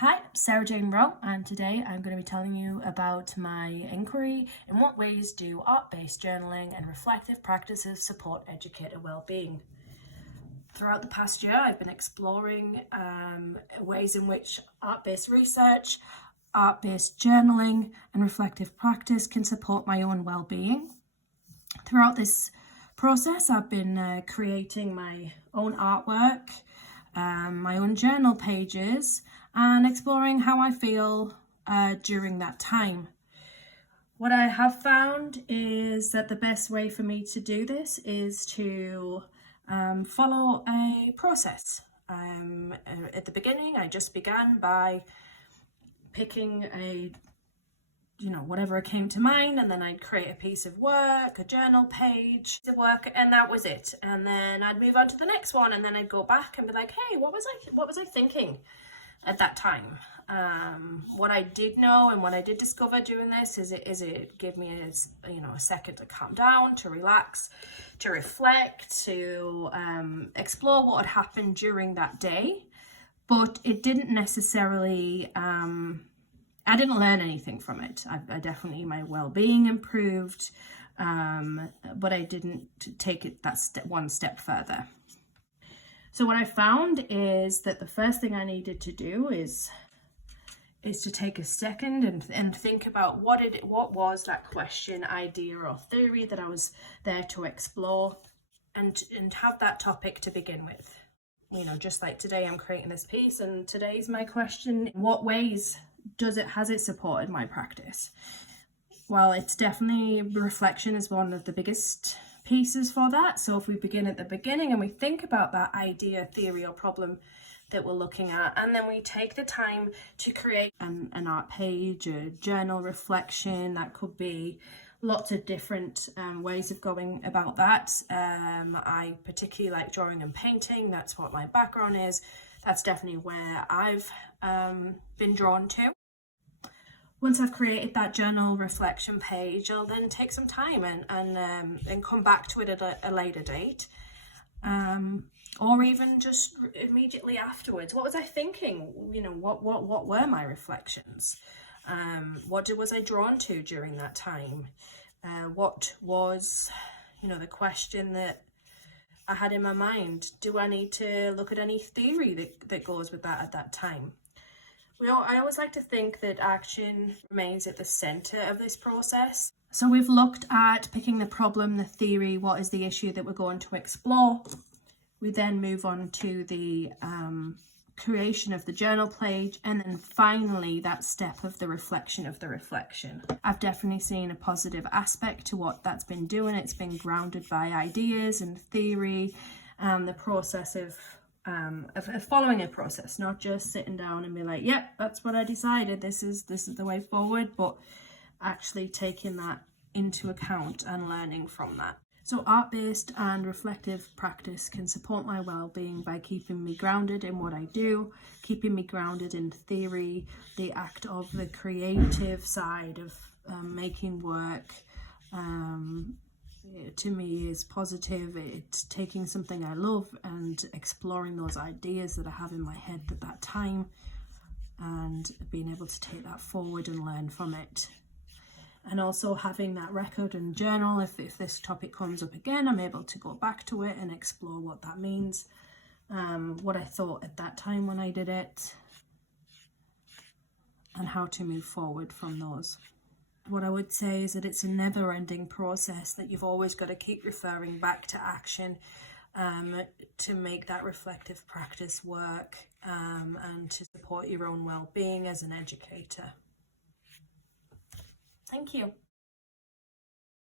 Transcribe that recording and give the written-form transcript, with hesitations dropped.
Hi, I'm Sarah-Jayne and today I'm going to be telling you about my inquiry: in what ways do art-based journaling and reflective practices support educator well-being? Throughout the past year, I've been exploring ways in which art-based research, art-based journaling and reflective practice can support my own well-being. Throughout this process, I've been creating my own artwork, my own journal pages, and exploring how I feel during that time. What I have found is that the best way for me to do this is to follow a process. At the beginning, I just began by picking whatever came to mind, and then I'd create a piece of work, a journal page of work, and that was it. And then I'd move on to the next one, and then I'd go back and be like, hey, what was I thinking at that time? What I did know and what I did discover doing this is it gave me a second to calm down, to relax, to reflect, to explore what had happened during that day. But it didn't necessarily I didn't learn anything from it. I definitely, my well-being improved, but I didn't take it one step further. So what I found is that the first thing I needed to do is to take a second and think about what was that question, idea, or theory that I was there to explore, and have that topic to begin with. Just like today, I'm creating this piece, and today's my question: in what ways has it supported my practice? Well, it's definitely, reflection is one of the biggest pieces for that. So if we begin at the beginning and we think about that idea, theory, or problem that we're looking at, and then we take the time to create an art page, a journal reflection, that could be lots of different ways of going about that. I particularly like drawing and painting. That's what my background is. That's definitely where I've been drawn to. Once I've created that journal reflection page, I'll then take some time and come back to it at a later date, or even just immediately afterwards. What was I thinking? What were my reflections? What was I drawn to during that time? What was, the question that I had in my mind? Do I need to look at any theory that goes with that at that time? I always like to think that action remains at the center of this process. So we've looked at picking the problem, the theory, what is the issue that we're going to explore. We then move on to the creation of the journal page, and then finally that step of the reflection of the reflection. I've definitely seen a positive aspect to what that's been doing. It's been grounded by ideas and theory, the process of following a process, not just sitting down and be like, yep, that's what I decided, this is the way forward, but actually taking that into account and learning from that. So art-based and reflective practice can support my well-being by keeping me grounded in what I do, keeping me grounded in theory, the act of the creative side of making work. To me is positive. It's taking something I love and exploring those ideas that I have in my head at that time, and being able to take that forward and learn from it. And also having that record and journal, if this topic comes up again, I'm able to go back to it and explore what that means, what I thought at that time when I did it, and how to move forward from those. What I would say is that it's a never-ending process, that you've always got to keep referring back to action to make that reflective practice work, and to support your own well-being as an educator. Thank you.